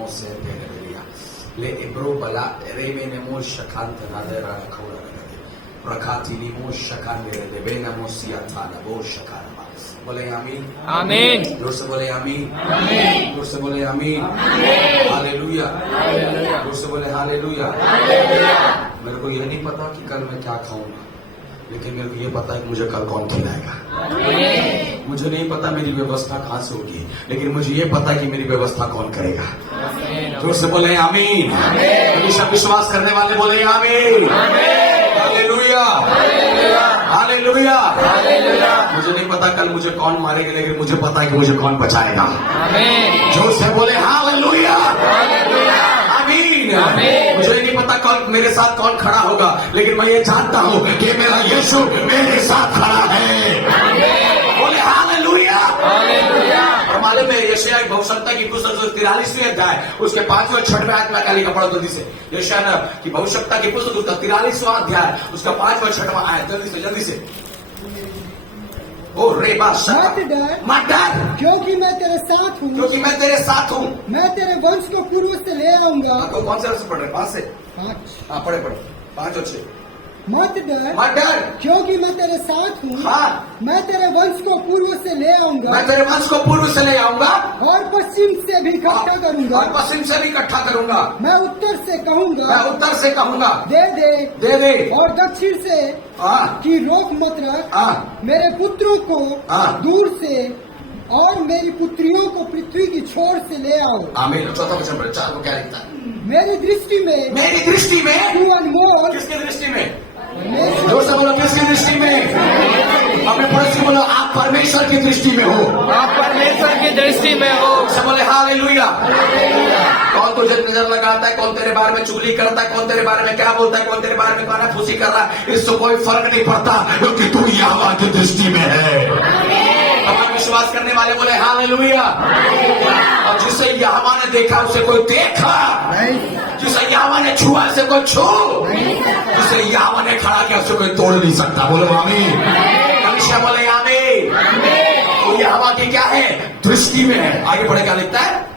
mose tereria le ebro bala reme nemo shakan tanadera khawra lagade prakati nimo shakan de bena mosia thana bo shakan बोले आमीन आमीन जोर से बोले आमीन आमीन जोर से बोले आमीन हालेलुया जोर से बोले हालेलुया मेरे को ये नहीं पता कि कल मैं क्या खाऊंगा, लेकिन मेरे को ये पता है कि मुझे कल कौन खिलाएगा। मुझे नहीं पता मेरी व्यवस्था कहाँ से होगी, लेकिन मुझे ये पता है कि मेरी व्यवस्था कौन करेगा। जोर से बोले आमीन। हमेशा विश्वास करने वाले बोले आमीन हालेलुया हालेलुया। मुझे नहीं पता कल मुझे कौन मारेगा, लेकिन मुझे पता है कि मुझे कौन बचाएगा। जोर से बोले हालेलुया आमीन। मुझे नहीं पता कल मेरे साथ कौन खड़ा होगा, लेकिन मैं ये जानता हूँ कि मेरा यीशु मेरे साथ खड़ा है। बोले हालेलुया। और मालूम है यशायाह की भविष्यवक्ता की पुस्तक 43वें अध्याय उसके 5वें और 6वें आयत में क्या लिखा, पढ़ो जल्दी से। यशायाह की भविष्यवक्ता की पुस्तक उसका 43वां अध्याय उसका 5वां और 6वां आयत, जल्दी से। ओ रे मत डर क्योंकि मैं तेरे साथ हूँ। क्योंकि मैं तेरे साथ हूँ। मैं तेरे वंश को पूर्व से ले आऊंगा। तो कौन से पढ़ रहे, 5 से? 5। हाँ पढ़े 5 और 6। मत डर क्योंकि मैं तेरे साथ हूँ। हाँ मैं तेरे वंश को पूर्व से ले आऊंगा। मैं तेरे वंश को पूर्व से ले आऊंगा और पश्चिम से भी इकट्ठा करूंगा। और पश्चिम से भी इकट्ठा करूंगा। मैं उत्तर से कहूंगा। मैं उत्तर से कहूंगा दे दे दे दे। और दक्षिण से हाँ की रोक मत रख। हाँ मेरे पुत्रों को हाँ। दूर से और मेरी पुत्रियों को पृथ्वी की छोर से ले आओ। आमीन। चौथा वचन पढ़े, 4 को क्या लिखता है? मेरी दृष्टि में तू अनमोल। किसकी दृष्टि में? मेरे- जोर से बोलो किसकी दृष्टि में? अपने पड़ोसी बोलो आप परमेश्वर की दृष्टि में हो। आप परमेश्वर की दृष्टि में हो। से बोले हालेलुया। कौन तुझे नजर लगाता है, कौन तेरे बारे में चुगली करता है, कौन तेरे बारे में क्या बोलता है, कौन तेरे बारे में काना फूसी कर रहा है, इससे कोई फर्क नहीं पड़ता, क्योंकि तू यहोवा की दृष्टि में है। हमारे विश्वास करने वाले बोले हालेलुया। और जिसे यहोवा ने देखा उसे कोई देखा, जिसे यहोवा ने छुआ उसे कोई छू, जिसे यहोवा ने खड़ा किया उसे कोई तोड़ नहीं सकता। बोलो आमीन। हमेशा बोले आमीन। तो यहोवा की क्या है? दृष्टि में है। आगे बढ़े क्या लिखता है?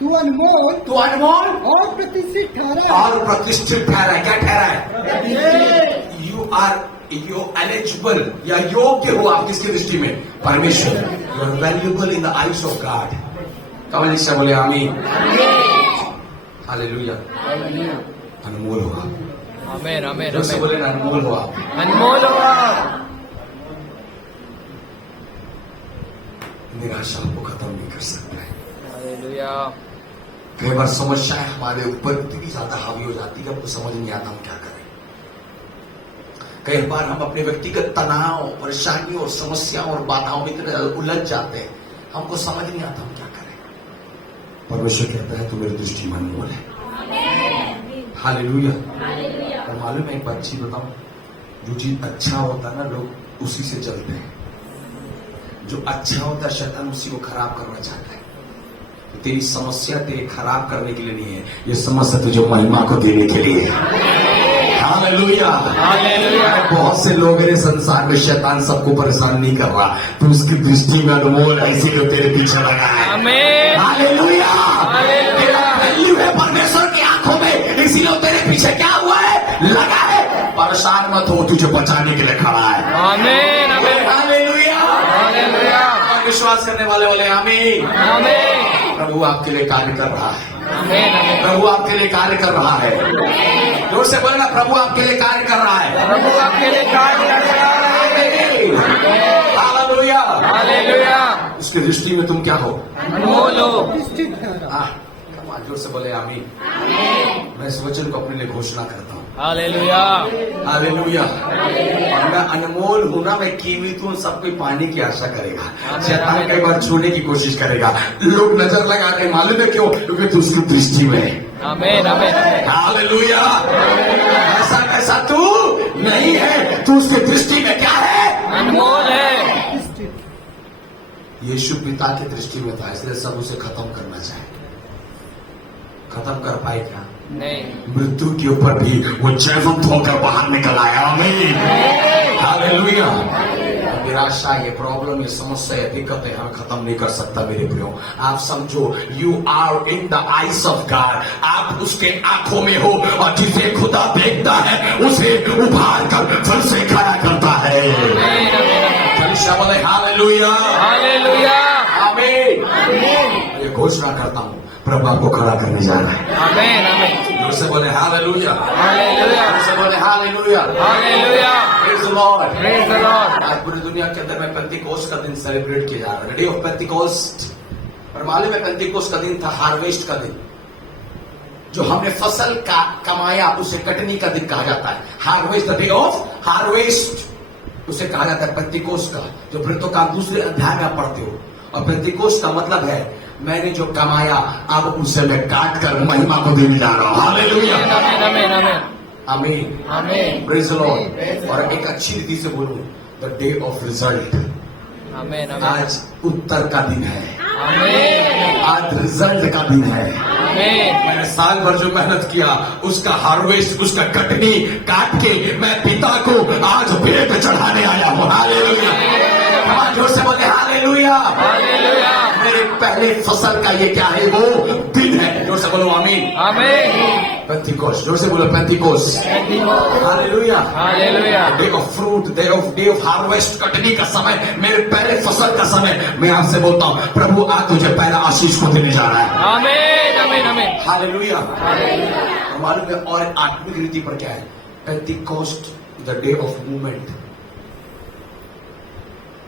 तू अनमोल और प्रतिष्ठित ठहरा है। और प्रतिष्ठित ठहरा है। क्या ठहरा है? यू एलिजिबल या योग्य हो आप किसकी दृष्टि में? परमेश्वर। You are valuable in the eyes of God. कमल से बोले आमीन हालेलुया। अनमोल हो आप। आमीन आमीन जोर से बोले ना, अनमोल हो आप। अनमोल हो आप। निराशा को खत्म नहीं कर सकता है। हालेलुया। कई बार समस्याएं हमारे ऊपर इतनी ज्यादा हावी हो जाती है हमको समझ नहीं आता हम क्या करें। कई बार हम अपने व्यक्तिगत तनाव, परेशानियों और समस्याओं और बाधाओं में इतने उलझ जाते हैं हमको समझ नहीं आता हम क्या करें। परमेश्वर कहता है तू मेरी दृष्टि में अनमोल है। हालेलुया। और मालूम है एक बात चीज बताऊं, जो चीज अच्छा होता है ना लोग उसी से चलते हैं। जो अच्छा होता है शैतान उसी को खराब करना चाहता है। तेरी समस्या तेरे खराब करने के लिए नहीं है, ये समस्या तुझे महिमा को देने के लिए है। हालेलुया। बहुत से लोग हैं संसार में, शैतान सबको परेशान नहीं कर रहा, तू उसकी दृष्टि में अनमोल है इसीलिए तेरे पीछे लगा है। आमीन। हालेलुया। तेरा वैल्यू है परमेश्वर की आंखों में, इसीलिए तेरे पीछे क्या हुआ है? लगा है। परेशान मत हो, तुझे बचाने के लिए खड़ा है। आमीन आमीन हालेलुया। विश्वास करने वाले बोले आमीन आमीन। प्रभु आपके लिए कार्य कर रहा है। आमीन आमीन। प्रभु आपके लिए कार्य कर रहा है। जोर से बोलना, प्रभु आपके लिए कार्य कर रहा है। प्रभु आपके लिए कार्य कर रहा है। हालेलुया। हालेलुया। उसकी दृष्टि में तुम क्या हो? अनमोल हो। प्रतिष्ठित ठहरा। जोर से बोले आमीन। मैं इस वचन को अपने लिए घोषणा करता हूँ। हालेलुया। हालेलुया। और मैं अनमोल हूं ना, मैं कीमती हूं, सब कोई पाने की आशा करेगा। शैतान कई बार छूने की कोशिश करेगा, लोग नजर लगाते हैं, मालूम है क्यों? क्योंकि तू उसकी दृष्टि में है। आमीन आमीन। हालेलुया। ऐसा तू नहीं है, तू उसकी दृष्टि में क्या है? अनमोल है। यीशु पिता की दृष्टि में था, इसलिए सब उसे खत्म करना चाहे। खत्म कर पाए क्या? नहीं। मृत्यु के ऊपर भी वो जयवंत होकर बाहर निकल आया। आमीन हालेलुया। निराशा, ये प्रॉब्लम, ये समस्या, ये दिक्कतें हमें खत्म नहीं कर सकता मेरे प्रियो। आप समझो, you are in the eyes of God, आप उसके आंखों में हो, और जिसे खुदा देखता है उसे उभार कर फिर से खड़ा करता है। कलीसिया बोले हालेलुया, हालेलुया, आमीन। ये घोषणा करता हूँ, प्रभु आपको खड़ा करने जा रहा है। आमीन, आमीन, जोर से बोले हालेलुया, हालेलुया, जोर से बोले hallelujah, hallelujah, praise the Lord. Praise the Lord. आज पूरी दुनिया के अंदर में पेंटिकोस्ट का दिन सेलिब्रेट किया जा रहा है, डे ऑफ पेंटिकोस्ट। और मालूम है पेंटिकोस्ट का दिन था हार्वेस्ट का दिन, जो हमने फसल का कमाया उसे कटनी का दिन कहा जाता है। Harvest, the day of harvest उसे कहा जाता है पेंटिकोस्ट का, जो प्रेरितों का दूसरे अध्याय में आप पढ़ते हो। और पेंटिकोस्ट का मतलब है मैंने जो कमाया अब उसे मैं काट कर महिमा को देने जा रहा हूं। हालेलुया, आमीन, आमीन, आमीन, आमीन, आमीन, प्रेज द लॉर्ड। और एक अच्छी रीति से बोलूं, द डे ऑफ रिजल्ट। आमीन, आमीन, आज उत्तर का दिन है, आमीन, आज रिजल्ट का दिन है। आमीन, मैंने साल भर जो मेहनत किया उसका हार्वेस्ट, उसका कटनी काट के मैं पिता को आज भेंट चढ़ाने आया हूँ। हालेलुया, हमारे जोर से बोले हालेलुया, हालेलुया, मेरे पहले फसल का ये क्या है, वो दिन है। जोर से बोलो आमीन। आमीन, पेंटिकोस्ट, जोर से बोलो Pentecost. Hallelujah, hallelujah, day of fruit, day of harvest, Katni का समय, मेरे पहले फसल का समय। मैं आपसे बोलता हूँ, प्रभु आज तुझे पहला आशीष को देने जा रहा है। आमीन, आमीन, आमीन, हालेलुया। मालूम है और आत्मिक रीति पर क्या है, Pentecost, the day of movement.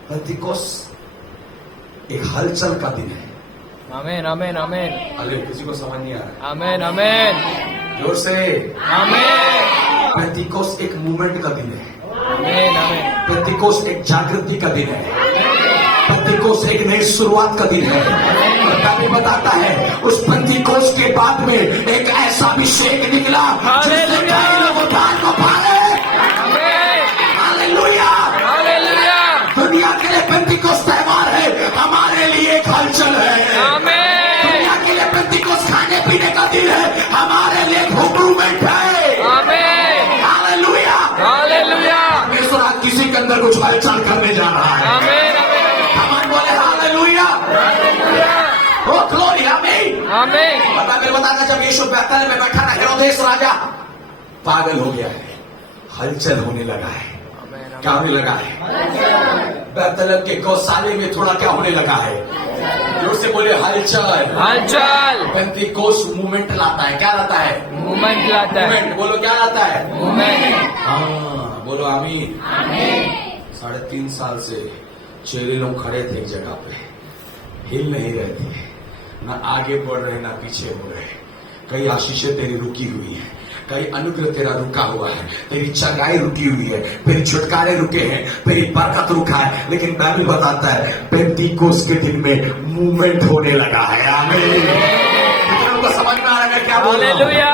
Pentecost एक हलचल का दिन है। आमीन, आमीन, आमीन, अरे किसी को समझ नहीं आ रहा, आमीन, आमीन, जोर से। आमीन, पेंटिकोस्ट एक मूवमेंट का दिन है। आमीन, आमीन, पेंटिकोस्ट एक जागृति का दिन है। पेंटिकोस्ट एक नई शुरुआत का दिन है। बाइबल बताता है उस पेंटिकोस्ट के बाद में एक ऐसा अभिषेक निकला जिससे कई लोग उद्धार को पाए। हालेलुया, हालेलुया, दुनिया के लिए पेंटिकोस्ट त्योहार है, हमारे लिए एक हलचल है। आमीन, दुनिया के लिए पेंटिकोस्ट खाने पीने का दिन है, हमारे लिए एक मूवमेंट है। आमीन, हालेलुया, हालेलुया, परमेश्वर आज किसी के अंदर कुछ हलचल करने जा रहा है। आमीन, आमीन, हम बोले हालेलुया, ओ ग्लोरी, आमीन, आमीन, बताना जब यीशु बैतल में बैठा ना, हेरोदेस राजा पागल हो गया है, हलचल होने लगा है। क्या होने लगा है? बैतलहम के गौशाले में थोड़ा क्या होने लगा है, जोर से बोले हलचल। हलचल, पेंटिकोस्ट मूवमेंट लाता है। क्या लाता है? मूवमेंट लाता है, मूवमेंट, बोलो क्या लाता है? मूवमेंट, हाँ बोलो आमीन। 3.5 साल से चेले लोग खड़े थे एक जगह पे, हिल नहीं रहे थे, ना आगे बढ़ रहे ना पीछे हो रहे। कई आशीषें तेरी रुकी हुई है, कई अनुग्रह तेरा रुका हुआ है, तेरी चंगाई रुकी हुई है, तेरी छुटकारे रुके हैं, तेरी बरकत रुका है। लेकिन बाइबल बताता है पेंटिकोस्ट के दिन में मूवमेंट होने लगा है। आमीन, को समझ में आ रहा है क्या बोल रहा हूं? हालेलुया,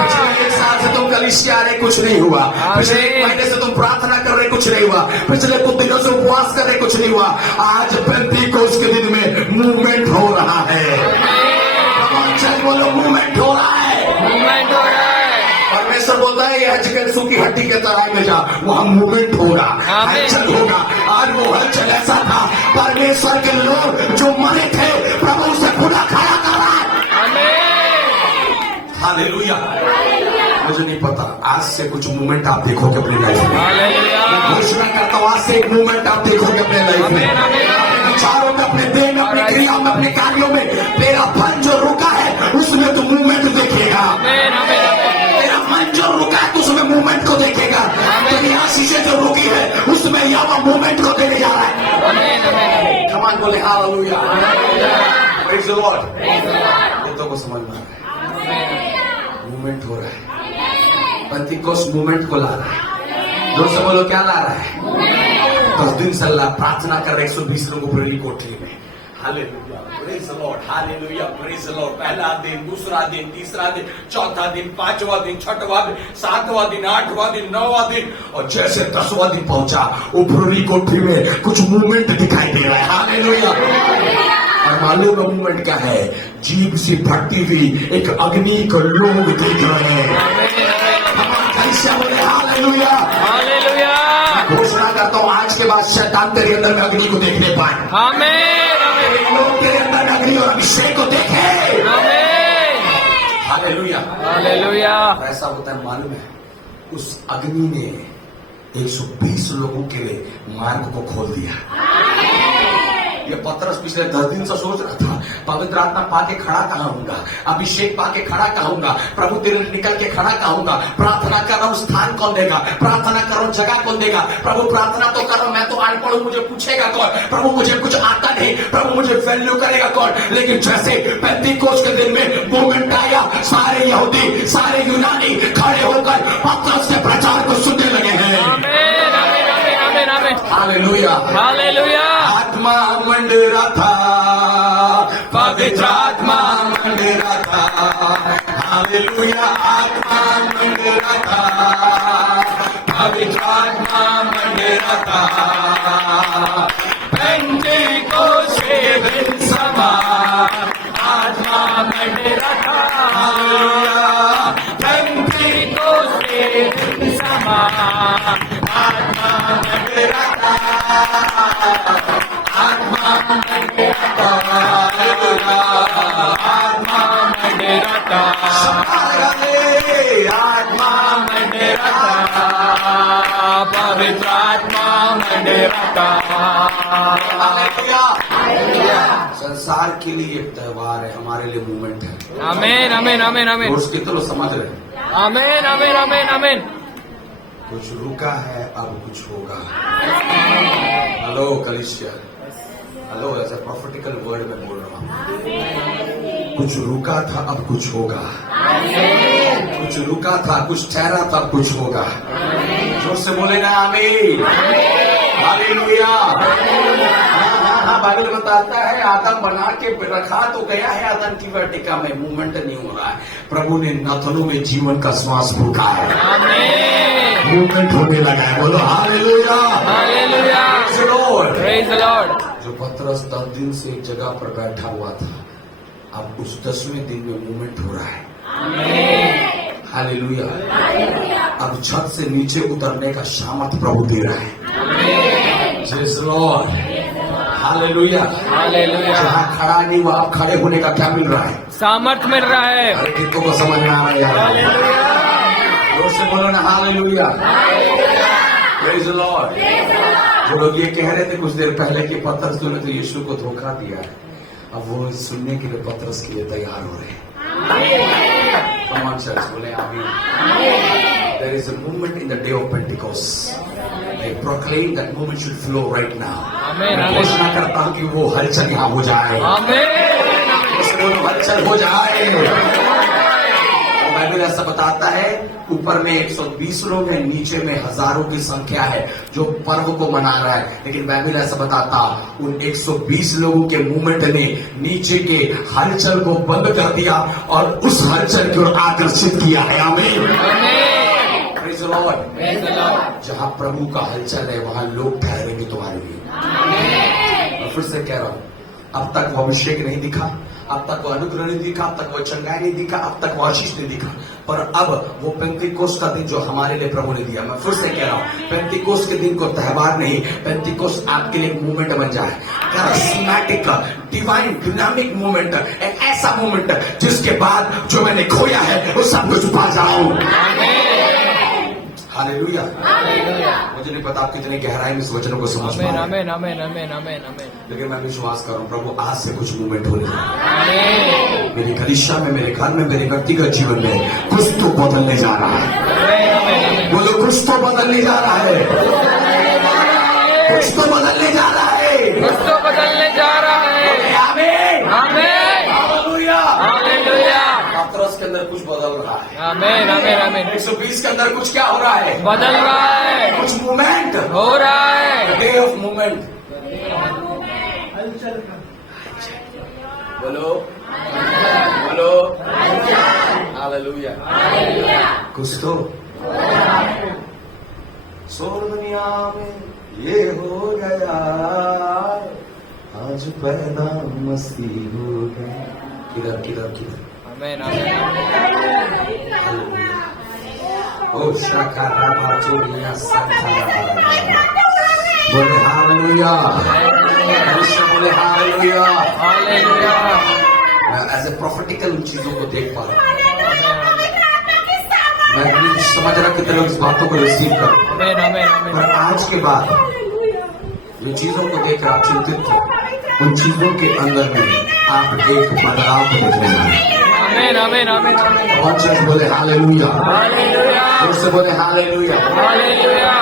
पिछले 1 साल से तुम कलीसिया आ रहे, कुछ नहीं हुआ। पिछले 1 महीने से तुम प्रार्थना कर रहे, कुछ नहीं हुआ। पिछले कुछ दिनों से उपवास कर रहे, कुछ नहीं हुआ। आज पेंटिकोस्ट के दिन में मूवमेंट हो रहा है। चल बोलो मूवमेंट हो रहा है, मूवमेंट हो रहा है। परमेश्वर बोलता है ये हजकेल सूखी हड्डी के तराई में जा, वहां मूवमेंट होगा, हलचल होगा। आज वो हलचल ऐसा था, परमेश्वर के लोग जो मरे थे प्रभु उसे खुदा खड़ा कर रहा है। हालेलुया, मुझे नहीं पता आज से कुछ मूवमेंट आप देखोगे अपनी लाइफ में। हालेलुया, घोषणा करता हूं आज से एक मूवमेंट आप देखोगे अपने लाइफ में, अपने विचारों में, अपने देह में, अपनी क्रियाओं में, अपने कार्यों में। तेरा मन जो रुका है उसमें तो मूवमेंट देखेगा। आमीन, आमीन, तेरा मन जो रुका है उसमें मूवमेंट को देखेगा। तेरी आशीषें जो रुकी है उसमें यहोवा मूवमेंट को देने जा रहा है। आमीन, आमीन, कमान बोले हालेलुया, प्रेज द लॉर्ड। भक्तों को समझ में आ रहा है, मूवमेंट हो रहा है। पेंटिकोस्ट मूवमेंट को ला रहा है। जो से बोलो क्या ला रहा है? 10 दिन से अल्लाह प्रार्थना कर रहे 120 लोगों को प्रेरी कोठरी में। Hallelujah, praise the Lord, hallelujah, praise the Lord. पहला दिन, दूसरा दिन, तीसरा दिन, चौथा दिन, 5वां दिन, 6वां दिन, 7वां दिन, 8वां दिन, 9वां दिन, और जैसे 10वां दिन पहुंचा वो प्रेरी कोठरी में कुछ मूवमेंट दिखाई दे रहा है। हालेलुया, और मालूम मूवमेंट क्या है? जीभ सी फटती हुई एक अग्नि को लोग देख रहे हैं। बोले हालेलुया, हालेलुया, घोषणा करता हूं आज के के बाद शैतान तेरे अंदर में अग्नि को देखने पाए, आमेन आमेन लोग तेरे अंदर में अग्नि और अभिषेक को देखे। Amen hallelujah. हालेलुया ऐसा होता है, मालूम है, उस अग्नि ने 120 लोगों के लिए मार्ग को खोल दिया। ये पतरस पिछले 10 दिन से सोच रहा था, पवित्र आत्मा पाके खड़ा कहाँ हूंगा, अभिषेक पाके खड़ा कहाँ हूंगा, प्रभु तेरे लिए निकल के खड़ा कहाँ हूंगा, प्रार्थना कर रहा हूं, स्थान कौन देगा, प्रार्थना कर रहा हूं, जगह कौन देगा, प्रभु प्रार्थना तो कर रहा हूं, मैं तो अनपढ़ हूं, मुझे पूछेगा कौन, प्रभु मुझे कुछ आता नहीं, प्रभु मुझे वैल्यू करेगा कौन। लेकिन जैसे पेंतीकोस्त के दिन में मोमेंट आया, सारे यहूदी सारे यूनानी खड़े होकर पतरस के प्रचार को सुनने लगे हैं। आमेन आमेन आमेन आमेन आमेन हालेलुया। हालेलुया आत्मा मंडरा था, पवित्र आत्मा मंडरा था। हालेलुया। आत्मा मंडरा था, पवित्र आत्मा मंडरा था। पेंतीकोस्त के दिन समान आत्मा मंडरा था। हालेलुया। पेंतीकोस्त के दिन समान आत्मा मंडरा था। आत्मा मंडरा था। हालेलुया। आत्मा मंडरा था। आत्मा मंडरा था, पवित्र आत्मा मंडरा था। हालेलुया। संसार के लिए एक त्योहार है, हमारे लिए मूवमेंट है। आमेन आमेन आमेन आमेन और उसकी तो समझ रहे, आमेन आमेन आमेन आमेन कुछ रुका है अब कुछ होगा। हेलो कलीसिया, हेलो, ऐसा प्रॉफिटिकल वर्ड में बोल रहा हूं। कुछ रुका था अब कुछ होगा, कुछ रुका था कुछ ठहरा था कुछ होगा। जोर से बोले ना आमीन। हालेलुया। हाँ, बाइबल बताता है आदम बना के रखा तो गया है आदम की वाटिका में, मूवमेंट नहीं हो रहा है। प्रभु ने नथनों में जीवन का श्वास फूंका है, आमेन मूवमेंट होने लगा है। बोलो hallelujah. Hallelujah praise the Lord. जो पतरस 10 दिन से एक जगह पर बैठा हुआ था, अब उस 10वें दिन में मूवमेंट हो रहा है। हालेलुया। अब छत से नीचे उतरने का सामर्थ प्रभु दे रहा है। Praise the Lord. Hallelujah. Hallelujah जहाँ खड़ा नहीं हुआ अब खड़े होने का क्या मिल रहा है, सामर्थ मिल रहा है। अरे कितनों को समझ में आ रहा है यार, जोर से बोलो ना हालेलुया। Praise the Lord. जो लोग ये कह रहे थे कुछ देर पहले कि पतरस ने तो यीशु को धोखा दिया है, अब वो सुनने के लिए पतरस के लिए तैयार हो रहे हैं। Come on, church, बोले आमीन। There is a movement in the day of Pentecost. I proclaim that movement should flow right now. आमीन, मैं आमीन। घोषणा करता हूँ कि वो हलचल यहाँ हो जाए, आमेन उसमें वो हलचल हो जाए। बाइबल ऐसा बताता है, ऊपर में 120 लोग हैं, नीचे में हजारों की संख्या है जो पर्व को मना रहा है। लेकिन बाइबल ऐसा बताता, उन 120 लोगों के मूवमेंट ने नीचे के हलचल को बंद कर दिया और उस हलचल की ओर आकर्षित किया है। आमीन। Praise the Lord. जहां प्रभु का हलचल है वहां लोग ठहरेंगे तुम्हारे लिए। मैं फिर से कह रहा हूं, अब तक वो अभिषेक नहीं दिखा, अब तक वो अनुग्रह नहीं दिखा, अब तक वो चंगाई नहीं दिखा, अब तक वो आशीष नहीं दिखा, पर अब वो पेंतीकोस्त का दिन जो हमारे लिए प्रभु ने दिया, मैं फिर से कह रहा हूं, पेंतीकोस्त के दिन को त्योहार नहीं, पेंतीकोस्त आपके लिए एक मूवमेंट बन जाए, कैरिस्मेटिक डिवाइन डायनामिक मूवमेंट, एक ऐसा मूवमेंट जिसके बाद जो मैंने खोया है वो सब कुछ पा जाऊं। हालेलुया। मुझे नहीं पता आप कितने गहराई में इस वचनों को समझ पा आमेन रहे हैं, आमेन आमेन आमेन आमेन आमेन लेकिन मैं विश्वास कर रहा हूं प्रभु आज से कुछ मूवमेंट होने लगा। आमेन मेरी कलीसिया में, मेरे घर में, मेरे व्यक्तिगत जीवन में कुछ तो बदलने जा रहा है। बोलो कुछ तो बदलने जा रहा है, कुछ तो बदलने जा रहा है, कुछ तो बदलने जा रहा है। आमीन। Amen hallelujah. हालेलुया पतरस के अंदर कुछ बदल रहा है, आमेन आमेन आमेन 120 के अंदर कुछ क्या हो रहा है, बदल रहा है, कुछ मूवमेंट हो रहा है। Day of movement. बोलो बोलो हालेलुया। कुछ तो सोर दुनिया में ये हो गया, आज पैदा मसीह हो गया। किधर किधर किधर आमेन आमेन ओ शाखा रामा चोरिया संखा बोले हालेलुया, बोले हालेलुया। हालेलुया। एज ए प्रोफेटिकल उन चीजों को देख पा रहा हूं। मैं नहीं समझ रहा कितने लोग इस बातों को रिसीव कर, आमीन आमीन आमीन। पर आज के बाद जो चीजों को देख आप चिंतित थे, उन चीजों के अंदर में आप एक बदलाव को देखने जाए। आमीन आमीन आमीन आमीन। और चर्च बोले हालेलुया, हालेलुया। उससे बोले हालेलुया। हालेलुया।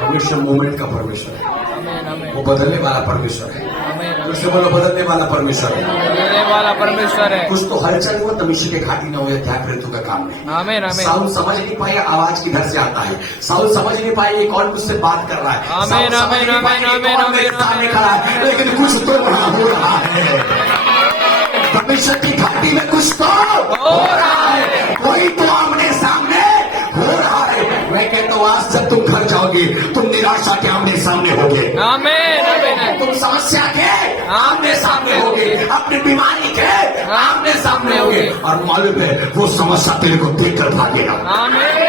परमेश्वर मूवमेंट का परमेश्वर है, आमीन आमीन। वो बदलने वाला परमेश्वर है। आमीन। उससे बोलो बदलने वाला परमेश्वर है। देने वाला परमेश्वर है। कुछ तो हलचल हुआ तो मिश्र के घाटी न हो जाए, त्याग ऋतु का काम नहीं। आमीन आमीन। साउल समझ नहीं पाया आवाज किधर से आता है, साउल समझ नहीं पाया ये कौन मुझसे बात कर रहा है, आमीन, साउल समझ आमीन, नहीं पाया ये आमीन, कौन मेरे आमीन, सामने आमीन। खड़ा है, लेकिन कुछ तो हो रहा है। परमेश्वर की घाटी में कुछ तो हो रहा है, कोई तो आमने सामने हो रहा है। मैं कहता हूँ आज जब तुम घर जाओगे तुम निराशा के आमने सामने होगे, आमीन आमीन। तुम समस्या के आमने सामने होगे, अपनी बीमारी के आमने सामने होगे, और मालूम है वो समस्या तेरे को देखकर भागेगा। आमीन।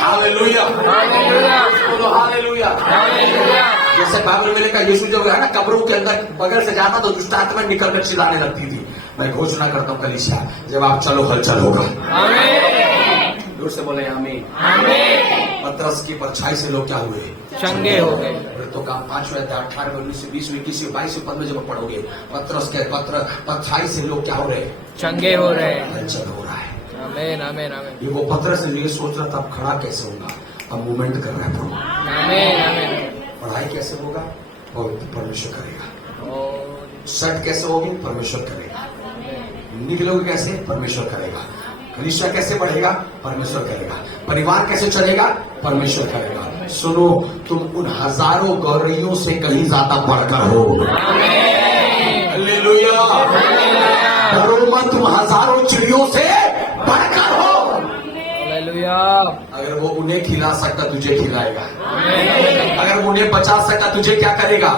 Hallelujah, hallelujah. बोलो हालेलुया। हालेलुया। जैसे बाइबल में लिखा यीशु जब है ना कब्रों के अंदर बगल से जाता तो दुष्ट आत्मा निकल कर चिल्लाने लगती थी। मैं घोषणा करता हूँ कलीसिया जब आप चलो हलचल होगा। आमीन। दूर से बोले आमीन। आमीन। पतरस की परछाई से लोग क्या हुए, चंगे हो गए। तो काम 5वें अध्याय 18, 19, 20, 21, 22, 25 में जब पढ़ोगे पतरस के परछाई से लोग क्या हो रहे, चंगे हो रहे। हलचल हो रहा है। आमीन आमीन आमीन। ये वो पतरस ये सोच रहा था अब खड़ा कैसे होगा, अब मूवमेंट कर रहा है प्रभु, आमीन आमीन। पढ़ाई कैसे होगा और परमेश्वर करेगा, और सेट कैसे होगी परमेश्वर करेगा, निकलोगे कैसे परमेश्वर करेगा, कलीसिया कैसे बढ़ेगा परमेश्वर करेगा, परिवार कैसे चलेगा परमेश्वर करेगा। सुनो तुम उन हजारों गौरैयों से कहीं ज्यादा बढ़कर हो। हालेलुया। डरो मत, तुम हजारों चिड़ियों से बढ़कर हो। हालेलुया। अगर वो उन्हें खिला सकता तुझे खिलाएगा, आमीन। अगर वो उन्हें बचा सकता तुझे क्या करेगा।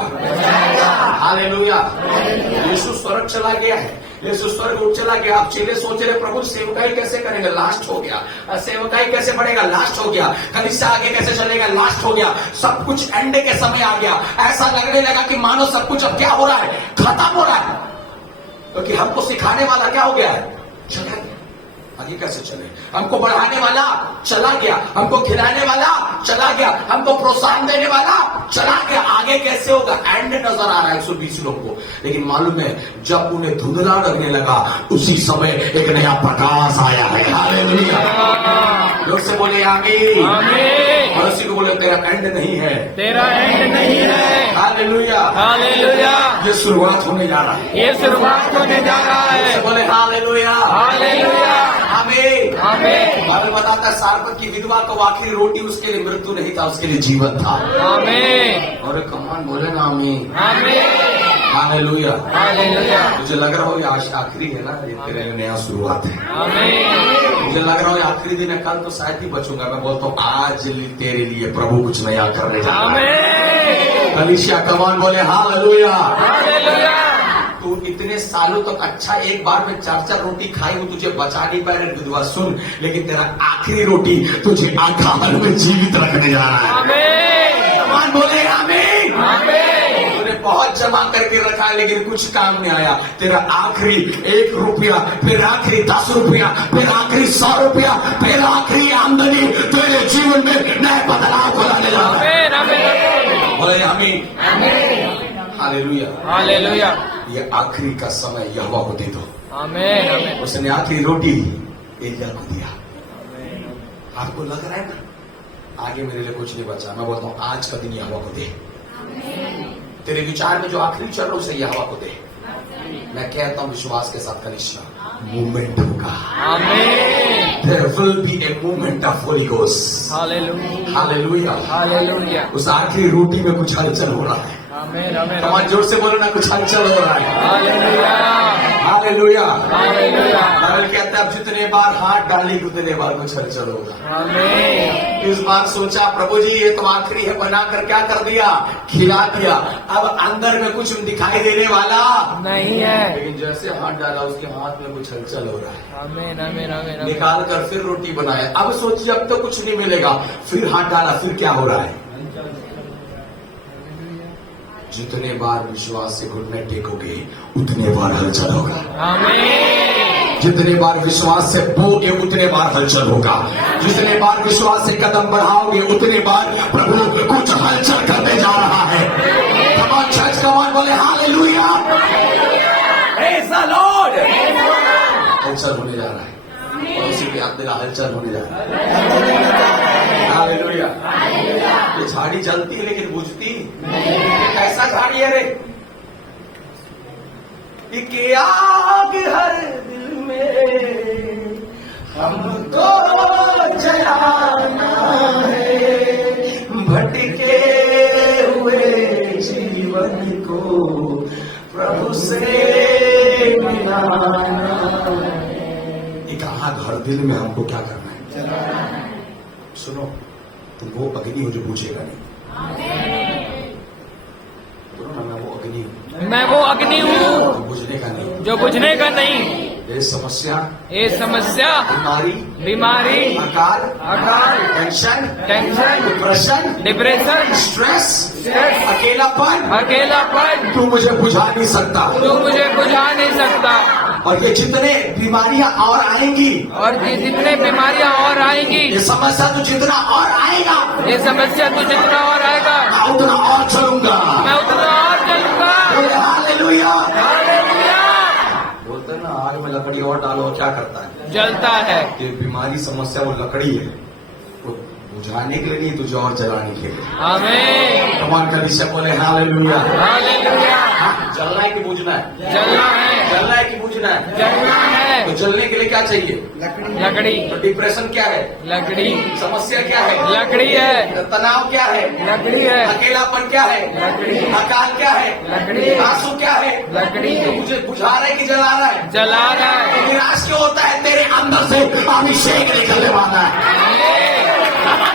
हालेलुया। यीशु स्वर्ग चला गया है, यीशु स्वर्ग उठ चला गया। आप चेले सोच रहे प्रभु सेवकाई कैसे करेंगे, लास्ट हो गया। सेवकाई कैसे बढ़ेगा, लास्ट हो गया। कलीसिया आगे कैसे चलेगा, लास्ट हो गया। सब कुछ एंड के समय आ गया। ऐसा लगने लगा कि मानो सब कुछ अब क्या हो रहा है, खत्म हो रहा है, क्योंकि हमको सिखाने वाला क्या हो गया है, चला गया। आगे कैसे चले, हमको बढ़ाने वाला चला गया, हमको खिलाने वाला चला गया, हमको प्रोत्साहन देने वाला चला गया। आगे कैसे होगा, एंड नजर आ रहा है 120 लोग को। लेकिन मालूम है जब उन्हें धुंधला लगने लगा उसी समय एक नया प्रकाश आया है। हालेलुया। लोग से बोले आमीन। आमीन। और उसी को बोले तेरा एंड नहीं है, तेरा एंड नहीं है। हालेलुया। हालेलुया। ये शुरुआत होने जा रहा है, ये शुरुआत होने जा रहा लोग से है। बोले हालेलुया। हालेलुया। आमीन। आमीन। बाइबल बताता है सारपत की विधवा को आखिरी रोटी उसके लिए मृत्यु नहीं था, उसके लिए जीवन था। आमीन। और कमान बोले ना आमीन। आमीन। हालेलुया। हालेलुया। मुझे लग रहा हो ये आज आखिरी है ना, ये तेरे लिए नया शुरुआत है। आमीन। मुझे लग रहा हो ये आखिरी दिन है, कल तो शायद ही बचूंगा। मैं बोलता हूँ आज तेरे लिए प्रभु कुछ नया करने जा रहा है। आमीन। कलीसिया कमान बोले हालेलुया। हालेलुया। तू इतने सालों तक अच्छा एक बार में 4-4 रोटी खाई वो तुझे बचा नहीं पाया विधवा, सुन, लेकिन तेरा आखिरी रोटी तुझे आकाल में जीवित रखने जा रहा है। आमीन। कमान बोले आमीन। आमीन। तूने बहुत जमा करके रखा है लेकिन कुछ काम नहीं आया। तेरा आखिरी 1 रुपया, फिर आखिरी 10 रुपया, फिर आखिरी 100 रुपया, फिर आखिरी आमदनी तेरे जीवन में नए बदलाव को लाने जा रहा है। आमीन। आमीन। बोले आमीन। आमीन। हालेलुया। हालेलुया। ये आखिरी का समय यहोवा को दे दो। आमीन। आमीन। उसने आखिरी रोटी एलिया को दिया। आपको लग रहा है ना आगे मेरे लिए कुछ नहीं बचा, मैं बोलता हूँ आज का दिन यहोवा को दे। तेरे विचार में जो आखिरी चल रहा उसे यहोवा को दे। मैं कहता हूँ विश्वास के साथ कलीसिया मूवमेंट होगा। आमीन। There will be a movement of Holy Ghost. Hallelujah. Hallelujah. Hallelujah. उस आखिरी रोटी में कुछ हलचल हो रहा है। आमीन। आमीन। कमान जोर से बोलो ना, कुछ हलचल हो रहा है। हालेलुया। हालेलुया। हालेलुया। बाइबल कहता है अब जितने बार हाथ डाली उतने बार कुछ हलचल होगा। आमीन। इस बार सोचा प्रभु जी ये तो आखिरी है, बनाकर क्या कर दिया, खिला दिया, अब अंदर में कुछ दिखाई देने वाला नहीं है। लेकिन जैसे हाथ डाला उसके हाथ में कुछ हलचल हो रहा है। आमीन। आमीन। आमीन। निकाल कर फिर रोटी बनाया, अब सोचिए अब तो कुछ नहीं मिलेगा, फिर हाथ डाला, फिर क्या हो रहा है, जितने बार विश्वास से घुटने टेकोगे उतने बार हलचल होगा। आमीन। जितने बार विश्वास से बोगे उतने बार हलचल होगा। जितने बार विश्वास से कदम बढ़ाओगे उतने बार प्रभु कुछ हलचल करने जा रहा है। कमान चर्च, कमान बोले हालेलुया। Praise the Lord. हलचल होने जा रहा है और उसी के हाथ मेरा हलचल होने जा रहा है। हालेलुया। ये झाड़ी जलती है लेकिन बुझती कैसा झाड़ी है रे? कि आग हर दिल में हमको जलाना है, भटके हुए जीवन को प्रभु से मिलाना है। एक आग हर दिल में हमको क्या करना है? सुनो, तुम वो अग्नि हो जो बुझेगा नहीं। बोलो ना, मैं वो अग्नि हूँ। मैं वो अग्नि हूँ जो बुझने का नहीं। जो बुझने का नहीं। ये समस्या, बीमारी, अकाल, टेंशन, डिप्रेशन, स्ट्रेस, अकेलापन, तू मुझे बुझा नहीं सकता। और ये जितने बीमारियां और आएंगी, ये समस्या तो जितना और आएगा, मैं उतना और चलूंगा। हालेलुया। बोलते हैं ना, आग में लकड़ी और डालो क्या करता है? जलता है। ये बीमारी समस्या वो लकड़ी है, वो बुझाने के लिए नहीं, तुझे और जलाने के लिए। आमीन। भगवान का विषय बोले हालेलुया। हालेलुया। जलना है कि बुझना है? जलना है। जलना है कि बुझना है? जलना है। तो जलने के लिए क्या चाहिए? लकड़ी। तो डिप्रेशन क्या है? लकड़ी। समस्या क्या है? लकड़ी है। तनाव क्या है? लकड़ी है। अकेलापन क्या है? लकड़ी। अकाल क्या है? लकड़ी। आंसू क्या है? लकड़ी। तो मुझे बुझा रहा है कि जला रहा है? जला रहा है। निराश क्यों होता है? तेरे अंदर से अभिषेक निकलने वाला है।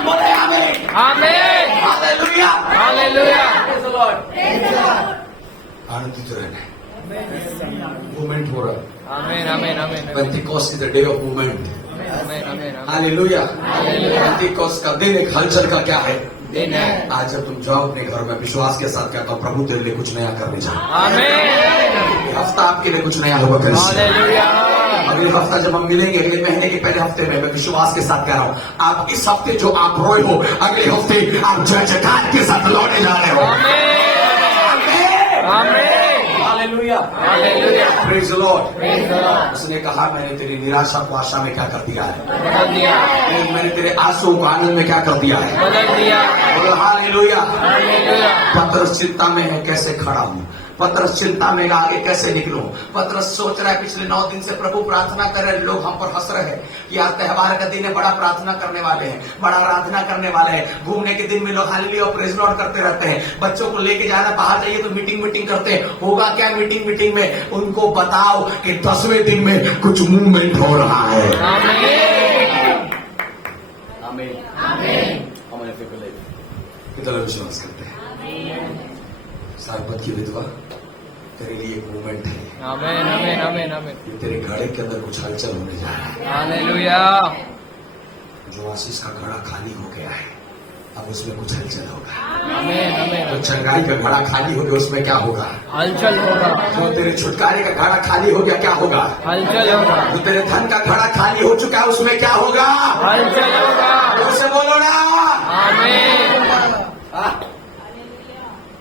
बोले आमीन। आमीन। हालेलुया। हालेलुया। आनंदित रहना है। मूवमेंट हो रहा है। आमीन। आमीन। आमीन। Pentecost is the day of movement. आमीन। आमीन। हालेलुया। पेंटिकॉस्ट का दिन एक हलचल का क्या है? दिन है। आज जब तुम जाओ अपने घर में विश्वास के साथ, कहता हूं प्रभु तेरे लिए कुछ नया करने जा। आमीन। हफ्ता आपके लिए कुछ नया होगा। हालेलुया। अगले हफ्ता जब हम मिलेंगे, अगले महीने के पहले हफ्ते में, मैं विश्वास के साथ कह रहा हूं, आप इस हफ्ते जो आप रोए हो, अगले हफ्ते आप जय जयकार के साथ लौटे जा रहे हो। Hallelujah. Hallelujah. Praise the Lord. Praise the Lord. उसने कहा, मैंने तेरी निराशा को आशा में क्या कर दिया है? बदल दिया। मैंने तेरे आंसू को आनंद में क्या कर दिया है? बदल दिया। बोलो हालेलुया। हालेलुया। पतरस चिंता में है, कैसे खड़ा हूं? पतरस चिंता में आगे कैसे निकलूं? पतरस सोच रहा है, पिछले 9 दिन से प्रभु प्रार्थना कर रहे, लोग हम पर हंस रहे हैं कि आज त्योहार का दिन है, बड़ा प्रार्थना करने वाले हैं, बड़ा आराधना करने वाले हैं। घूमने के दिन में लोग हालेलुया और प्रेज़ लॉर्ड करते रहते हैं। बच्चों को लेके जाना, बाहर जाइए तो मीटिंग करते हैं। होगा क्या मीटिंग में? उनको बताओ कि 10वें दिन में कुछ मूवमेंट हो रहा है। आमीन। कितना विश्वास करते हैं? सारपत की विधवा, तेरे लिए एक मूवमेंट है। आमीन। आमीन। आमीन। आमीन। ये तेरे घड़े के अंदर कुछ हलचल होने जा रहा है। हालेलुया। जो आशीष का घड़ा खाली हो गया है, अब उसमें कुछ हलचल होगा। आमीन। आमीन। जो चंगाई का घड़ा खाली हो गया, उसमें क्या होगा? हलचल होगा। जो तेरे छुटकारे का घड़ा खाली हो गया, क्या होगा? हलचल होगा। जो तेरे धन का घड़ा खाली हो चुका है, उसमें क्या होगा? हलचल होगा। उसे बोलो ना। आमीन।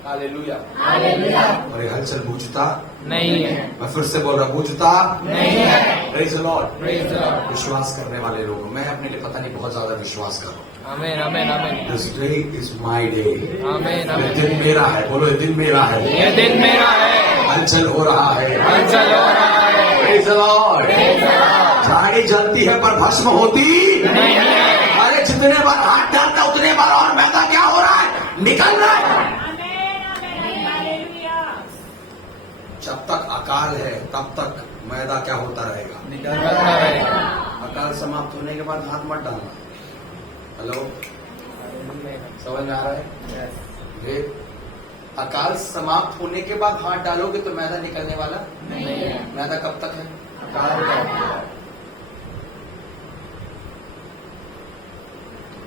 हालेलुया। हालेलुया। और ये हलचल बूझता नहीं है। मैं फिर से बोल रहा, बूझता नहीं है। Praise the Lord. Praise the Lord. विश्वास करने वाले लोग, मैं अपने लिए पता नहीं बहुत ज्यादा विश्वास कर रहा हूं। आमीन। आमीन। आमीन। This day is my day. आमीन। ये आमीन। दिन मेरा है। बोलो, ये दिन मेरा है। ये दिन मेरा है। हलचल हो रहा है। हलचल हो रहा है। Praise the Lord. Praise the Lord. झाड़ी जलती है पर भस्म होती नहीं है। अरे जितने बार हाथ डालता उतने बार और मैदा क्या हो रहा है? निकल रहा है। जब तक अकाल है तब तक मैदा क्या होता रहेगा? निकलता रहेगा। अकाल समाप्त होने के बाद हाथ मत डालना। हेलो, समझ में आ रहा है? देख, अकाल समाप्त होने के बाद हाथ डालोगे तो मैदा निकलने वाला नहीं है। मैदा कब तक है? अकाल का।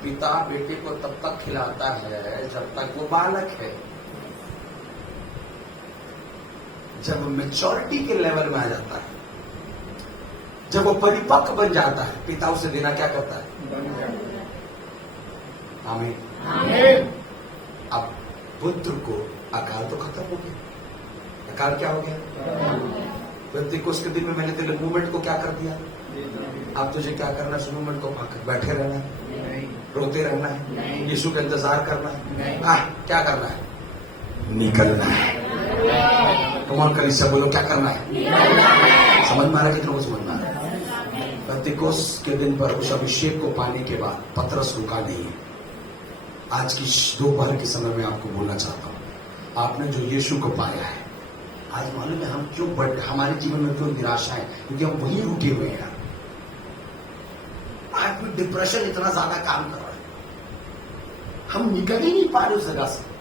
पिता बेटे को तब तक खिलाता है जब तक वो बालक है। जब मैच्योरिटी के लेवल में आ जाता है, जब वो परिपक्व बन जाता है, पिता उसे देना क्या करता है? आमीन। अब पुत्र को अकाल तो खत्म हो गया, अकाल क्या हो गया? पेंतिकोस्त के दिन में मैंने तेरे मूवमेंट को क्या कर दिया? अब तुझे क्या करना है? उस मूवमेंट को बैठे रहना है, रोते रहना है, यीशु का इंतजार करना है, क्या करना है? निकलना है। कौन कर इससे बोलो क्या करना है? समझ में आ रहा है? कितनों को समझ में आ रहा है? पेंतिकोस्त के दिन पर उस अभिषेक को पाने के बाद पतरस रुका नहीं है। आज की दोपहर के समय में आपको बोलना चाहता हूं, आपने जो यीशु को पाया है, आज मालूम है हम क्यों हमारे जीवन में क्यों निराशा है? क्योंकि हम वहीं रुके हुए हैं। आज भी डिप्रेशन इतना ज्यादा काम कर रहा है, हम निकल ही नहीं पा रहे उस जगह से।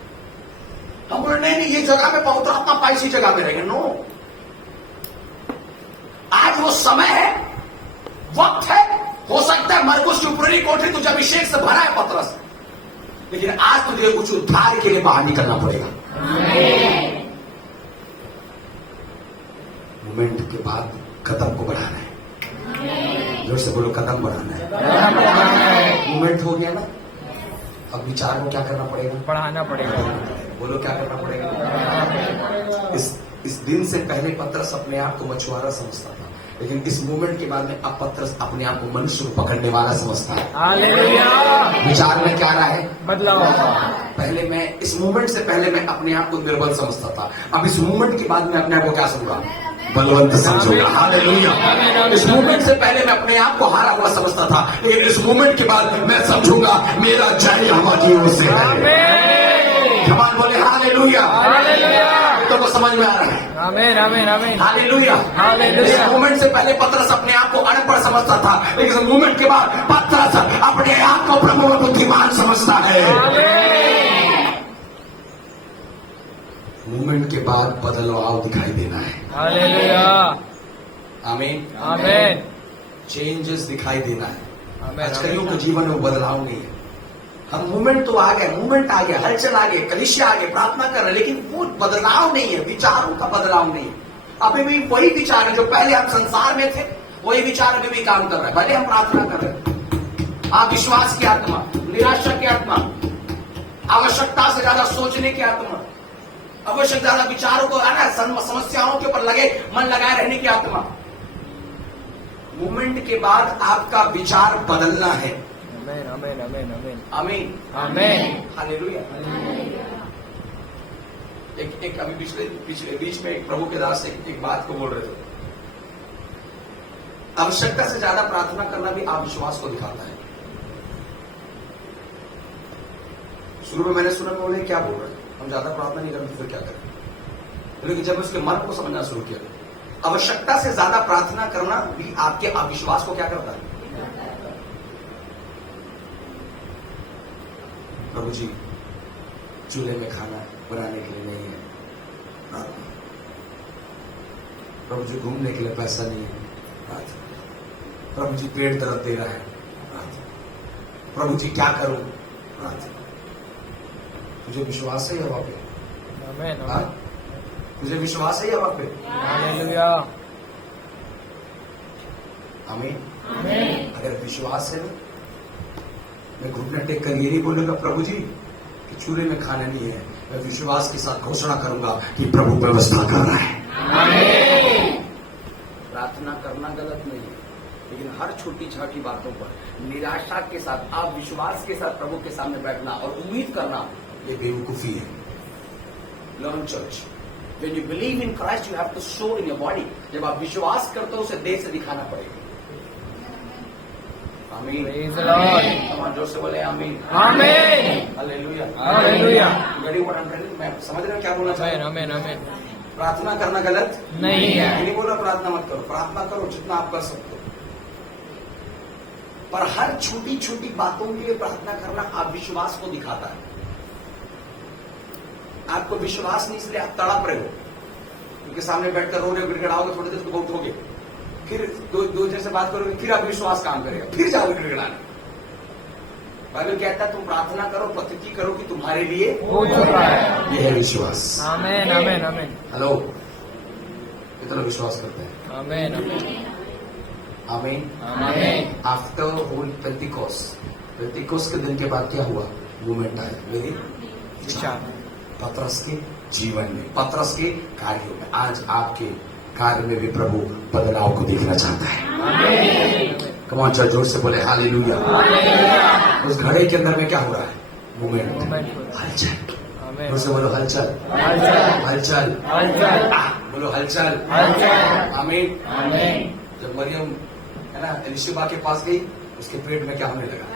हम बोल नहीं ये जगह में पहुंच रहा, अपना पाइसी जगह में रहेंगे। नो, आज वो समय है, वक्त है। हो सकता है मरकुस की ऊपरी कोठरी तुझे अभिषेक से भरा है पतरस, लेकिन आज तुझे कुछ उद्धार के लिए बाहर निकलना पड़ेगा। मोमेंट के बाद कदम को बढ़ाना है। जोर से बोलो, कदम बढ़ाना है। मोमेंट हो गया ना, अब विचार को क्या करना पड़ेगा? बढ़ाना पड़ेगा। बोलो क्या करना पड़ेगा? इस दिन से पहले पतरस अपने आप को मछुआरा समझता था, लेकिन इस मूवमेंट के बाद में अब पतरस अपने आप को मनुष्य को पकड़ने वाला समझता है। हालेलुया। विचार में क्या रहा है? बदलाव। पहले मैं इस मूवमेंट से पहले मैं अपने आप को निर्बल समझता था, अब इस मूवमेंट के बाद मैं अपने आप को क्या समझूंगा? बलवंत समझूंगा। हालेलुया। इस मूवमेंट से पहले मैं अपने आप को हारा हुआ समझता था, लेकिन इस मूवमेंट के बाद मैं समझूंगा मेरा जय हमारी ओर से है। जवान बोले हालेलुया। तो वो समझ में आ रहा है? आमीन आमीन आमीन। हालेलुया। हालेलुया। इस मूवमेंट से पहले पतरस अपने आप को अनपढ़ समझता था, लेकिन इस मूवमेंट के बाद पतरस अपने आप को प्रभु और बुद्धिमान समझता है। मूवमेंट के बाद बदलाव दिखाई देना है। हालेलुया। आमीन आमीन। चेंजेस दिखाई देना है। आमीन। आज कईयों के जीवन में बदलाव नहीं है। हम मूवमेंट तो आ गए, मूवमेंट आ गया, हलचल आ गए, कलिसिया आ गए, प्रार्थना कर रहे, लेकिन वो बदलाव नहीं है, विचारों का बदलाव नहीं है। अभी भी वही विचार है जो पहले हम संसार में थे, वही विचार अभी भी काम कर रहा है। पहले हम प्रार्थना कर रहे हैं, आप विश्वास की आत्मा, निराशा की आत्मा, आवश्यकता से ज्यादा सोचने की आत्मा, आवश्यक ज्यादा विचारों को समस्याओं के ऊपर लगे मन लगाए रहने की आत्मा। मूवमेंट के बाद आपका विचार बदलना है। आमीन आमीन आमीन आमीन आमीन आमीन। हालेलुया। एक अभी पिछले बीच में एक प्रभु के दास एक बात को बोल रहे थे, आवश्यकता से ज्यादा प्रार्थना करना भी अविश्वास को दिखाता है। शुरू में मैंने सुना बोले क्या बोल रहे हैं, हम ज्यादा प्रार्थना नहीं करते फिर क्या करें, लेकिन जब उसके मन को समझना शुरू किया, आवश्यकता से ज्यादा प्रार्थना करना भी आपके अविश्वास को क्या करता है? प्रभु जी चूल्हे में खाना बनाने के लिए नहीं है प्रार्थना, प्रभु जी घूमने के लिए पैसा नहीं है प्रार्थना, प्रभु जी पेट दर्द दे रहा है प्रार्थना, प्रभु जी क्या करूं प्रार्थना। तुझे विश्वास है वहां पे? आमीन हाँ? तुझे विश्वास है वहां पे? हालेलुया। आमीन। अगर विश्वास है ना, मैं घुटना टेक कर ये नहीं बोलूंगा प्रभु जी कि चूल्हे में खाना नहीं है, मैं विश्वास के साथ घोषणा करूंगा कि प्रभु व्यवस्था कर रहा है। प्रार्थना करना गलत नहीं है, लेकिन हर छोटी छोटी बातों पर निराशा के साथ, आप विश्वास के साथ प्रभु के सामने बैठना और उम्मीद करना, ये बेवकूफी है। Learn church, when you believe in Christ you have to show in your body. जब आप विश्वास करते हो उसे देह से दिखाना पड़ेगा। आमीन। Praise the Lord. हम जोर से बोले आमीन। आमीन। Hallelujah. Hallelujah. Very what I am telling, मैं समझ रहे हो क्या बोलना चाह आमीन रहा हूं? आमीन आमीन। प्रार्थना करना गलत नहीं है। मैं नहीं बोल रहा प्रार्थना मत करो, प्रार्थना करो जितना आप कर सकते हो, पर हर छोटी छोटी बातों के लिए प्रार्थना करना आप विश्वास को दिखाता है। आपको विश्वास नहीं, इसलिए आप तड़प रहे हो, उनके सामने बैठकर रो रहे हो, गिड़गिड़ाओगे, थोड़ी देर तो बहुत हो गए, फिर दो जन से बात करोगे, फिर आप विश्वास काम करेगा, फिर जाओगे गिड़गिड़ाने। बाइबल कहता है तुम प्रार्थना करो, प्रतिज्ञा करो कि तुम्हारे लिए हो चुका है। यह है विश्वास। आमीन आमीन आमीन। हेलो, कितना विश्वास करते हैं? आमेन आमीन। आमेन आफ्टर होल पेंटिकोस के दिन के बाद क्या हुआ? मूवमेंट आया मेरे विचार पतरस के जीवन में, पतरस के कार्यों में। आज आपके कार्य में भी प्रभु बदलाव को देखना चाहता है। कम ऑन चर्च, जोर से बोले हालेलुया। उस घड़े के अंदर में क्या हो रहा है? मूवमेंट, हलचल। जोर से बोलो हलचल, हलचल, बोलो हलचल। आमीन। जब मरियम है ना एलिशबा के पास गई, उसके पेट में क्या होने लगा?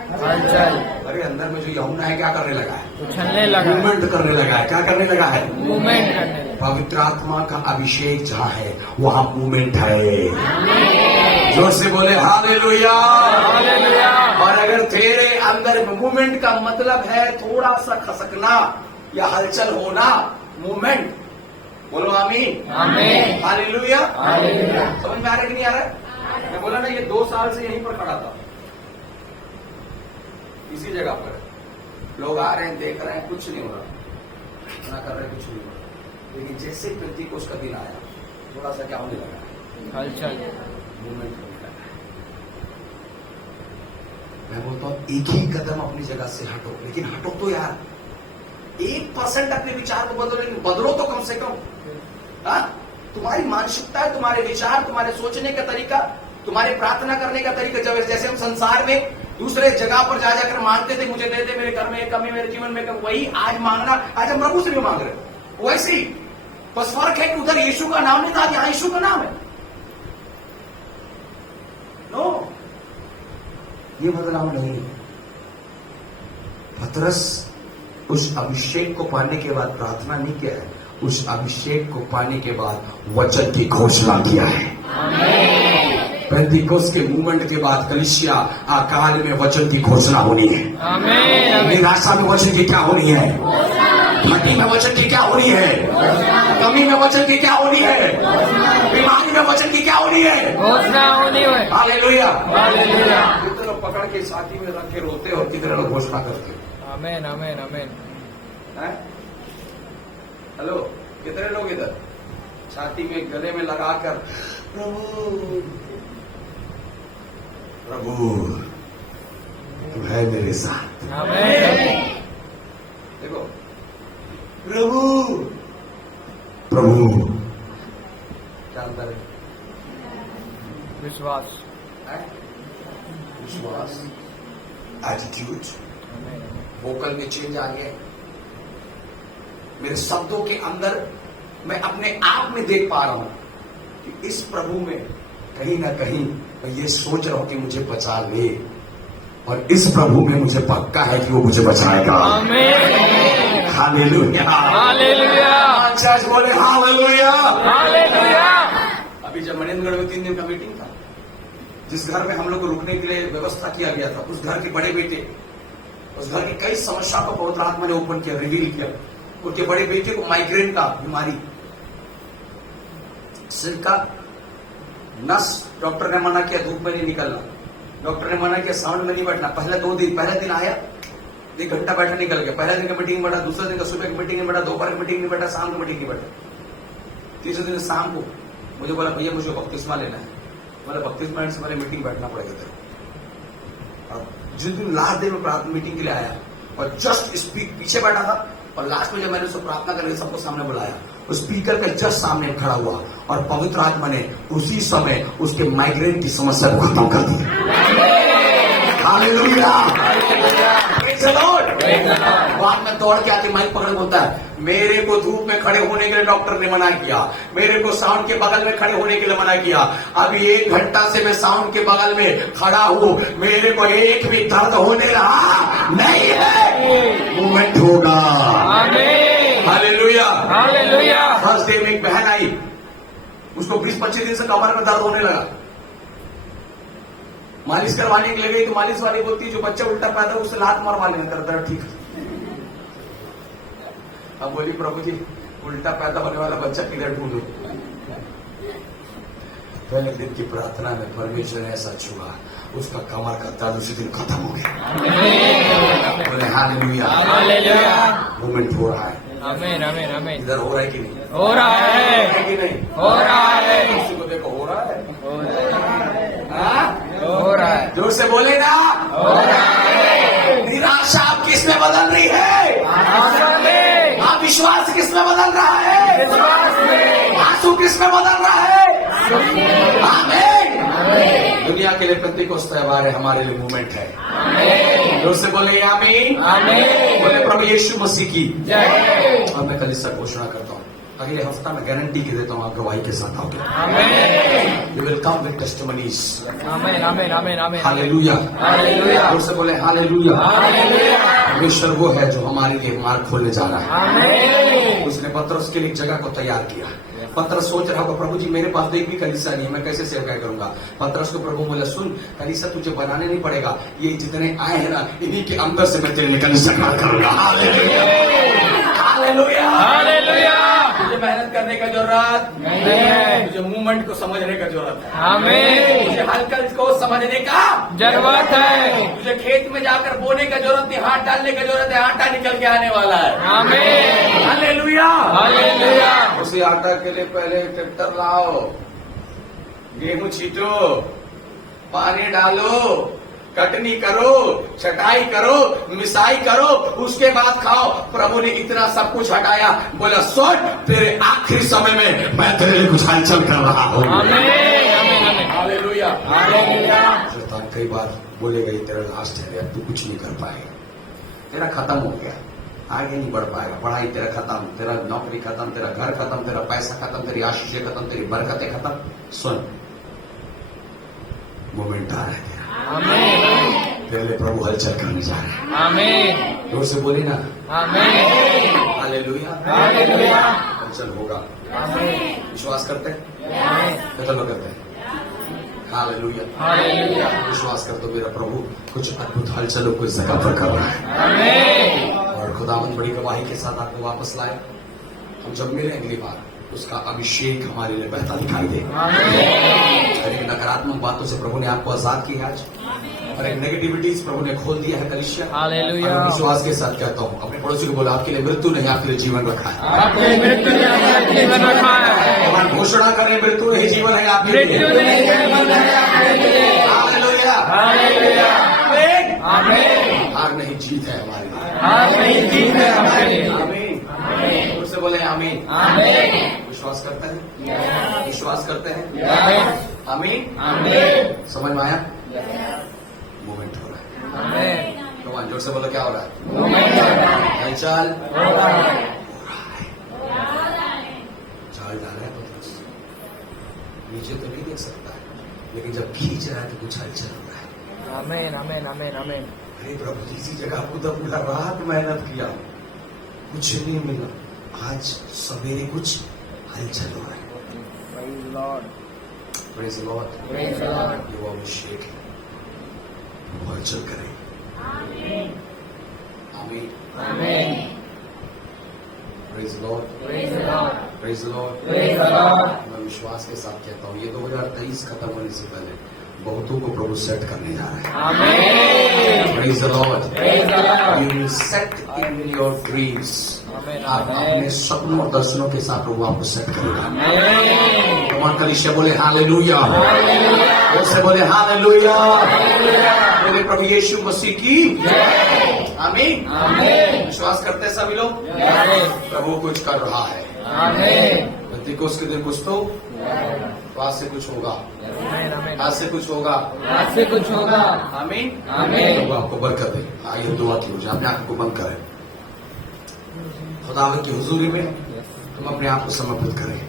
अरे अंदर में जो यूहन्ना है क्या करने लगा है? उछलने लगा, मूवमेंट करने लगा है। क्या करने लगा है? मूवमेंट करने लगा। पवित्र आत्मा का अभिषेक जहाँ है वहाँ मूवमेंट है। जोर से बोले हालेलुया। और अगर तेरे अंदर मूवमेंट का मतलब है थोड़ा सा खसकना या हलचल होना, मूवमेंट, बोलो आमीन। आमीन। हालेलुया। हालेलुया। समझ में आ रहा है कि नहीं आ रहा है? मैं बोला ना, ये 2 साल से यहीं पर खड़ा था, इसी जगह पर। लोग आ रहे हैं, देख रहे हैं, कुछ नहीं हो रहा, मना कर रहे हैं, कुछ नहीं हो रहा। लेकिन जैसे पेंटिकोस का दिन आया, थोड़ा सा क्या होने लगा? हलचल, मूवमेंट होने लगा। मैं बोलता हूं एक ही कदम अपनी जगह से हटो, लेकिन हटो तो यार 1% अपने विचार को बदलो, लेकिन बदलो तो कम से कम। हाँ, तुम्हारी मानसिकता है, तुम्हारे विचार, तुम्हारे सोचने का तरीका, तुम्हारे प्रार्थना करने का तरीका। जब जैसे हम संसार में दूसरे जगह पर जा जाकर मांगते थे, मुझे दे दे, मेरे घर में कमी, मेरे जीवन में कमी, वही आज मांगना, आज हम प्रभु से नहीं मांग रहे वैसे ही। बस फर्क है कि उधर यीशु का नाम नहीं था, यहां यीशु का नाम है। नो, ये बदलाव नहीं है। पतरस उस अभिषेक को पाने के बाद प्रार्थना नहीं किया है, उस अभिषेक को पाने के बाद वचन की घोषणा किया है। पेंटिकोस के मूवमेंट के बाद कलीसिया आकाल में वचन की घोषणा होनी है। आमीन। निराशा में वचन की क्या होनी है? घटी में वचन की क्या होनी है? कमी में वचन की क्या होनी है? बीमारी में वचन की क्या होनी है? घोषणा होनी है। हालेलुया। हालेलुया। कितने लोग पकड़ के छाती में रख के रोते और कितने लोग घोषणा करते हैं? आमीन आमीन आमीन। हैं? हेलो, कितने लोग इधर छाती में गले में लगाकर प्रभु प्रभु तू है मेरे साथ। आमीन। देखो, प्रभु प्रभु क्या अंतर है? विश्वास, विश्वास, एटीट्यूड, वोकल में चेंज आ गया। मेरे शब्दों के अंदर मैं अपने आप में देख पा रहा हूं कि इस प्रभु में कहीं ना कहीं मैं ये सोच रहा हूं कि मुझे बचा ले, और इस प्रभु में मुझे पक्का है कि वो मुझे बचाएगा। आमीन। हालेलुया। हालेलुया। चर्च बोले हालेलुया। हालेलुया। अभी जब मनेंद्रगढ़ में 3 दिन का मीटिंग था, जिस घर में हम लोग को रुकने के लिए व्यवस्था किया गया था, उस घर के बड़े बेटे, उस घर की कई समस्या को पवित्र आत्मा ने ओपन किया, रिवील किया। उनके बड़े बेटे को माइग्रेन का बीमारी, सिर का नस, डॉक्टर ने मना किया धूप में नहीं निकलना, डॉक्टर ने मना किया साउंड में नहीं बैठना। पहले दिन आया 1 घंटा बैठा, निकल गया। पहले दिन का मीटिंग में बैठा, दूसरे दिन का सुबह की मीटिंग में बैठा, दोपहर की मीटिंग में बैठा, शाम की मीटिंग में बैठा। तीसरे दिन शाम को मुझे बोला भैया मुझे बपतिस्मा लेना है। बोला बपतिस्मा लेने से पहले मीटिंग बैठना पड़ेगा तेरे। और जिस दिन लास्ट डे में मीटिंग के लिए आया और जस्ट स्पीक पीछे बैठा था, और लास्ट में जब मैंने उसको प्रार्थना करके सबको सामने बुलाया, उस स्पीकर के जस्ट सामने खड़ा हुआ और पवित्र आत्मा ने उसी समय उसके माइग्रेन की समस्या को खत्म कर दिया। हालेलुया। Praise the Lord. बाद में दौड़ के आके माइक पकड़ बोलता है, मेरे को धूप में खड़े होने के लिए डॉक्टर ने मना किया, मेरे को साउंड के बगल में खड़े होने के लिए मना किया। अभी 1 घंटा से मैं साउंड के बगल में खड़ा हूं, मेरे को एक भी दर्द होने रहा नहीं है। मूवमेंट होगा। आमीन। हालेलुया। हालेलुया। फर्स्ट डे में एक बहन आई, उसको 20-25 दिन से कमर में दर्द होने लगा। मालिश करवाने के लिए गई तो मालिश वाली बोलती है जो बच्चा उल्टा पैदा उससे लात मरवा लेना, कर दर्द ठीक है। अब बोली प्रभु जी उल्टा पैदा होने वाला बच्चा किधर ढूंढूं? पहले दिन की प्रार्थना में परमेश्वर ने ऐसा छुआ, उसका कमर का दर्द उसी दिन खत्म हो गया। बोले हालेलुया। हालेलुया। मूवमेंट हो रहा है। आमीन आमीन आमीन। इधर हो रहा है कि नहीं? हो रहा है कि नहीं? हो रहा है किसी को देखो हो रहा है? हो रहा है हाँ? हो रहा है जोर से बोले ना। हो रहा है। निराशा आप किस में बदल रही है? आशा में, आप विश्वास किस में बदल रहा है? विश्वास में, आंसू किस में बदल रहा है? आमीन। दुनिया के लिए पेंतिकोस्त त्योहार है, हमारे लिए मूवमेंट है। जोर से बोले आमीन आमीन। बोले प्रभु यीशु मसीह की जय। और मैं कल इसका घोषणा करता हूँ, अगले हफ्ता में गारंटी की देता हूँ आप गवाही के साथ आओगे। आमीन you will come with testimonies. आमीन आमीन आमीन आमीन। हालेलुया। हालेलुया जोर से बोले हालेलुया। हालेलुया। परमेश्वर वो है जो हमारे लिए मार्ग खोलने जा रहा है। आमीन। उसने पतरस के लिए एक जगह को तैयार किया। पतरस सोच रहा होगा प्रभु जी मेरे पास तो एक भी कलीसिया नहीं है, मैं कैसे सेवकाई करूंगा? पतरस को प्रभु बोला सुन, कलीसिया तुझे बनाने नहीं पड़ेगा, ये जितने आए हैं ना इन्हीं के अंदर से मैं तेरे लिए कलीसिया खड़ा करूंगा। Hallelujah hallelujah hallelujah. तुझे मेहनत करने का जरूरत नहीं है, तुझे मूवमेंट को समझने का जरूरत है। आमीन तुझे हलकल को समझने का जरूरत है। तुझे खेत में जाकर बोने का जरूरत नहीं, हाथ डालने का जरूरत है, आटा निकल के आने वाला है। आमीन हालेलुया हालेलुया। उसी आटा के लिए पहले ट्रैक्टर लाओ, गेहूं छीटो, पानी डालो, कटनी करो, छटाई करो, मिसाई करो, उसके बाद खाओ। प्रभु ने इतना सब कुछ हटाया, बोला सुन तेरे आखिरी समय में मैं तेरे लिए कुछ हलचल कर रहा हूँ। आमीन आमीन आमीन। Hallelujah hallelujah. शैतान कई बार बोलेगा ये तेरा लास्ट है, तू कुछ नहीं कर पाएगा, तेरा खत्म हो गया, आगे नहीं बढ़ पाएगा, पढ़ाई तेरा खत्म, तेरा नौकरी खत्म, तेरा घर खत्म, तेरा पैसा खत्म, तेरी आशीषें खत्म, तेरी बरकतें खत्म। सुन मोमेंट आ रहा है, आमीन तेरे लिए प्रभु हलचल करने जा रहे हैं। आमीन जोर से बोली ना आमीन हालेलुया। हालेलुया। हलचल होगा, आमीन विश्वास करते हैं, कितना लोग करते हैं? Hallelujah hallelujah. विश्वास कर तो मेरा प्रभु कुछ अद्भुत हलचलों को इस जगह पर कर रहा है। आमीन और खुदावंद बड़ी गवाही के साथ आपको वापस लाए। हम जब मिले अगली बार उसका अभिषेक हमारे लिए बहता दिखाई दे। आमीन और एक नकारात्मक बातों से प्रभु ने आपको आजाद किया आज, और एक नेगेटिविटीज प्रभु ने खोल दिया है कलीसिया। हालेलुया। और मैं विश्वास के साथ कहता हूँ अपने पड़ोसी को बोला आपके लिए मृत्यु नहीं आपके लिए जीवन रखा है। आपके मृत्यु ने आपका जीवन रखा है। और घोषणा करें मृत्यु नहीं जीवन है आपके मृत्यु लिए। नहीं जीवन है आपके लिए। Hallelujah hallelujah. आमीन। आमीन। हार नहीं जीत है हमारे लिए। हार नहीं जीत है हमारे लिए। आमीन। उससे बोले आमीन। आमीन विश्वास करते हैं, विश्वास करते हैं। आमीन आमीन। आमीन समझ में आया? मूवमेंट हो रहा है। आमीन। भगवान जोर से बोलो क्या हो रहा है? मूवमेंट हो रहा है। हलचल हो रहा है। चाल डाल रहा है पतरस, नीचे तो नहीं देख सकता है, लेकिन जब खींच रहा है तो कुछ हलचल हो रहा है। आमीन आमीन आमीन आमीन। अरे प्रभु इसी जगह पूरा पूरा रात मेहनत किया, कुछ नहीं मिला, आज सवेरे कुछ हलचल हो रहा है। Praise the Lord. Praise the Lord. Praise the Lord. ये वो अभिषेक है, वो हलचल करे। आमीन। आमीन। Praise the Lord. Praise the Lord. Praise the Lord. Praise the Lord. मैं विश्वास के साथ कहता हूँ ये 2023 खत्म होने से पहले बहुतों को प्रभु सेट करने जा रहे हैं। आमीन। Praise the Lord. Praise the Lord. You will set in your dreams. आमीन आप अपने आमीन। सपनों और दर्शनों के साथ प्रभु आपको सेट करेगा। आमीन। भगवान कलीसिया बोले हालेलुया। हालेलुया। उससे बोले हालेलुया। हालेलुया। बोले प्रभु यीशु मसीह की जय। आमीन। आमीन। विश्वास करते हैं सभी लोग? आमीन। प्रभु कुछ कर रहा है। आमीन। पेंतिकोस्त के दिन कुछ तो आज से कुछ होगा, आमीन आमीन। आज से कुछ होगा। आज से कुछ होगा। आमीन। आमीन। प्रभु आपको बरकत दे। आइए दुआ की हो जाए, अपने आप को बंद करें, खुदावंद की हुजूरी में हम अपने आप को समर्पित करें।